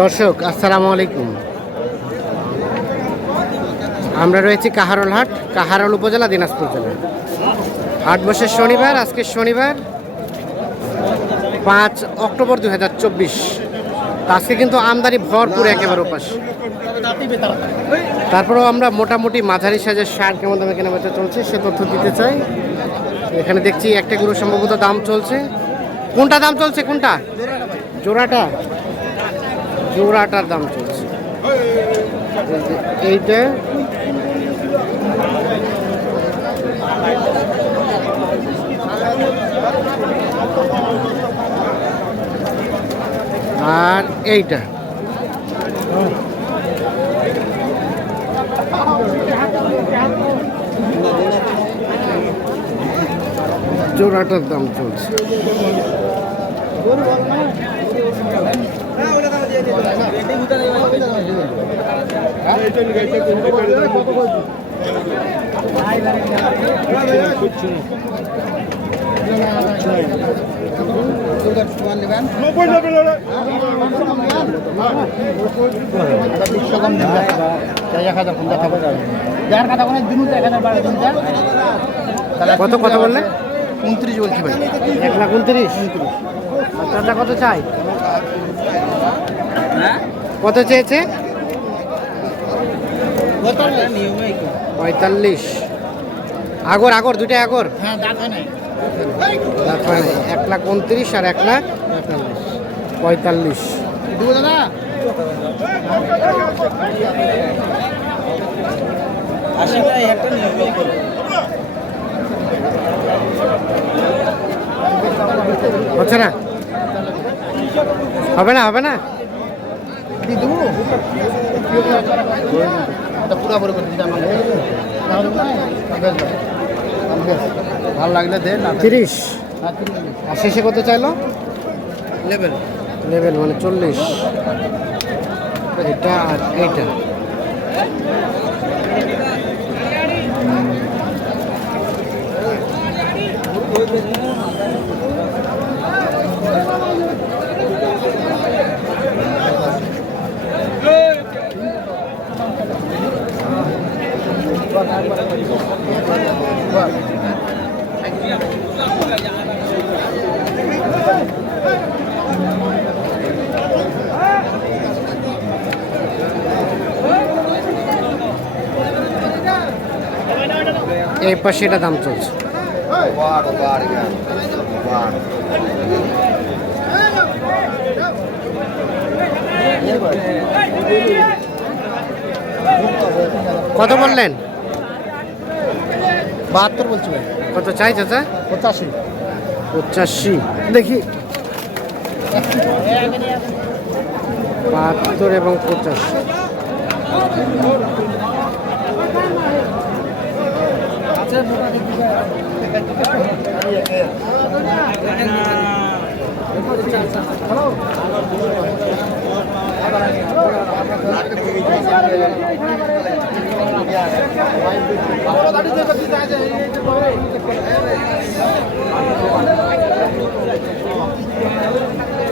দর্শক, আসসালামু আলাইকুম। আমরা রয়েছি কাহারল হাট, কাহারল উপজেলা, দিনাজপুর জেলা। হাট বসে শনিবার, আজকে শনিবার, পাঁচ অক্টোবর দু হাজার চব্বিশ। আজকে কিন্তু আমদানি ভরপুর একেবারে উপাস তারপরেও আমরা মোটামুটি মাঝারি সাইজের সার কেমন দামে কেনা বেচা চলছে, সে তথ্য দিতে চাই। এখানে দেখছি একটা গরু সম্ভবত দাম চলছে। কোনটা দাম চলছে, কোনটা? জোড়াটা? জোড়াটার দাম চলছে। এইটা। আর এইটা। জোড়াটার দাম চলছে। কত কথা বললে? উনত্রিশ বলছি ভাই। এক লাখ উনত্রিশ? কত চাই? কত চেয়েছে? পঁয়তাল্লিশ। আগর আগর দুইটা আগর? হ্যাঁ হয়। এক লাখ উনত্রিশ আর এক লাখ পঁয়তাল্লিশ। হচ্ছে না? হবে না হবে না? দি দেবো? এটা পুরো করে ভালো। লাগলে দে না তিরিশ। হ্যাঁ তিরিশ আর শেষে কত চাইলো? লেভেল লেভেল মানে চল্লিশ। এটা আর এইটা। এই পাশে এটা দাম চলছে। কত বললেন? বাহাত্তর বলছি ভাই। কত চাই চাচা? পঁচাশি। পঁচাশি। দেখি। বাহাত্তর এবং পঁচাশি।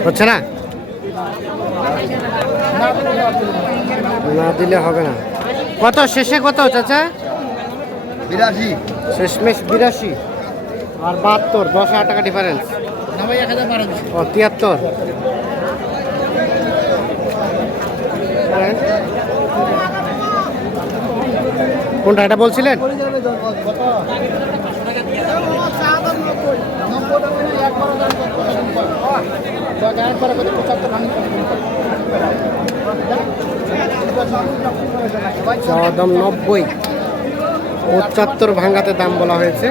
হচ্ছে না? না দিলে হবে না। কত? শেষে কত চাচা? বিরাশি। শেষমেশ বিরাশি। আর বাহাত্তর দশ হাজার টাকা ডিফারেন্স ও তিয়াত্তর। কোনটা এটা বলছিলেন? দাম নব্বই। পঁচাত্তর ভাঙ্গাতে দাম বলা হয়েছে।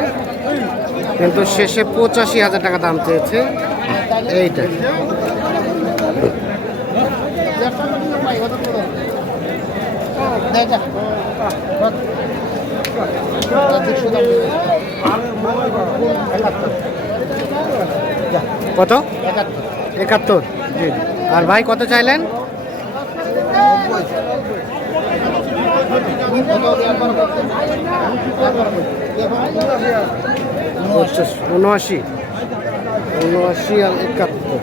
কিন্তু শেষে পঁচাশি হাজার টাকা দাম চেয়েছে। এইটা। কত? একাত্তর। জি। আর ভাই কত চাইলেন? উনআশি। উনআশি আর একাত্তর।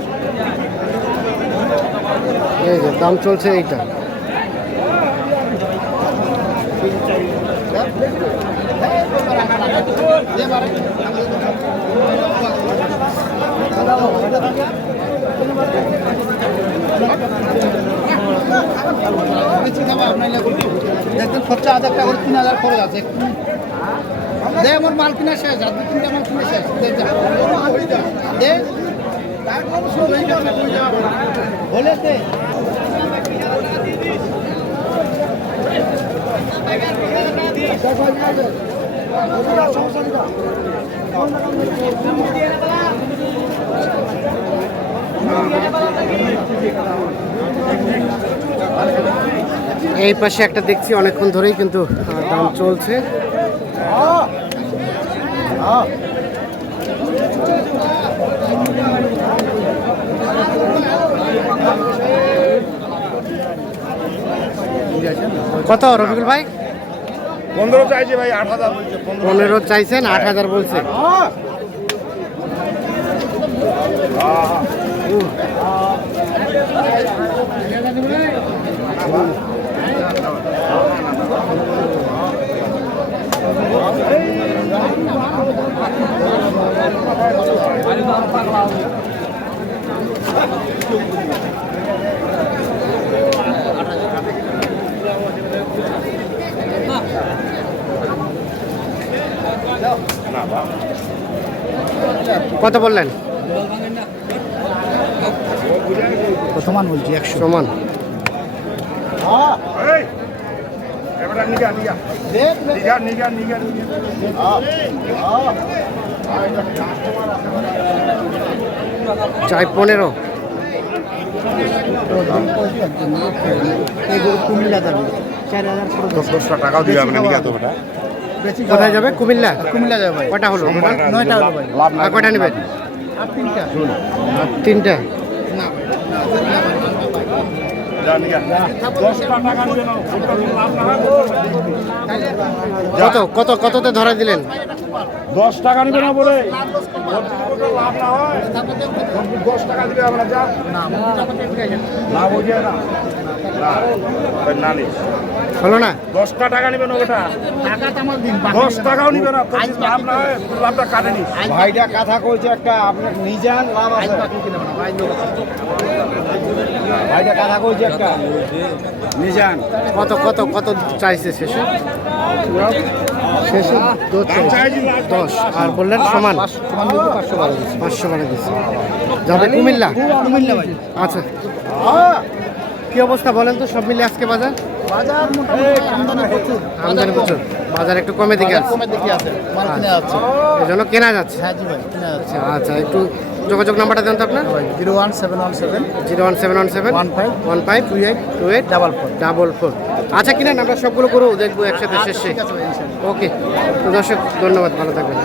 এই যে দাম চলছে এইটা। দেখবেন খরচা হাজার টাকা করে তিন হাজার খরচ আছে দে আমার মাল কিনা শেষ আর দু তিনটা মাল কিনে শেষ দে যা। দে বলে দে এই পাশে একটা দেখছি অনেকক্ষণ ধরেই কিন্তু দাম চলছে। কত রবিকুল ভাই? পনেরো চাইছে ভাই আট হাজার বলছে পনেরো চাইছেন আট হাজার বলছে। কত বললেন? প্রথমান বলছি একশো। সমান। চাই পনেরো। দশ দশটা টাকাও দিবে আপনি নিগা তো ওটা বেশি কোথায় যাবে? কুমিল্লা? কুমিল্লা যাবে ভাই। কটা হলো? নয়টা হলো ভাই। আর কটা নেবেন? তিনটা। কত কত কততে ধরা দিলেন? দশ টাকা নিবে না বলে? লাভ না হয় দশ টাকা দিবে আমরা যা। না বুঝিয়ে না না। হলো দশটা টাকা নিবে না ওটা। টাকা তো আমার দিন দশ টাকাও নিবে না। লাভ না হয় লাভটা ভাইটা কথা কইছে একটা আপনার নিজান লাভ আছে। ভাইটা কথা কইছে একটা। নিজান। কত কত কত চাইছে শেষে? শেষে দশ। আর বললেন সমান? পাঁচশো বারো দিচ্ছে যাবে কুমিল্লা? কুমিল্লা ভাই। আচ্ছা। কি অবস্থা বলেন তো সব মিলে আজকে বাজার? বাজার মোটামুটি আমদানি প্রচুর। আমদানি প্রচুর। বাজার একটু কমে দিকে আছে। কমে দেখি আছে। মাল কিনে যাচ্ছে। কেনা হ্যাঁ জি ভাই কিনে যাচ্ছে। আচ্ছা আচ্ছা একটু যোগাযোগ নাম্বারটা দেন তো আপনার? Zero one seven one seven. Zero one seven one seven one five one five two eight two eight double four. Double four আচ্ছা কিনা আমরা সবগুলো করব দেখব একসাথে শেষে। ইনশাল্লাহ। ওকে তো দর্শক ধন্যবাদ ভালো থাকবেন।